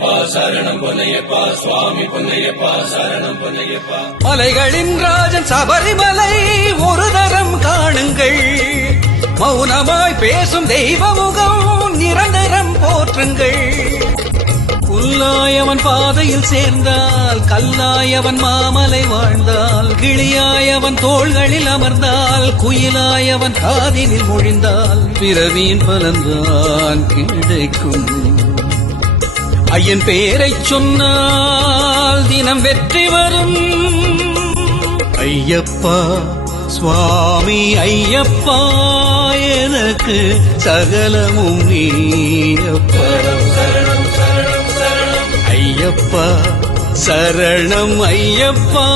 பொன்னையப்பா சரணம் பொன்னையப்பா சுவாமி பொன்னையப்பா சரணம் பொன்னையப்பா. மலைகளின் ராஜன் சபரிமலை ஒரு தரம் காணுங்கள், மௌனமாய் பேசும் தெய்வமுகம் நிரந்தரம் போற்றுங்கள். புல்லாயவன் பாதையில் சேர்ந்தால், கல்லாயவன் மாமலை வாழ்ந்தால், கிளியாயவன் தோள்களில் அமர்ந்தால், குயிலாயவன் காதினில் மொழிந்தால் பிறவியின் பலன்தான் கிடைக்கும். ஐயன் பேரைச் சொன்னால் தினம் வெற்றி வரும். ஐயப்பா சுவாமி ஐயப்பா, எனக்கு சகலமும் நீயப்பா. ஐயப்பா சரணம் ஐயப்பா.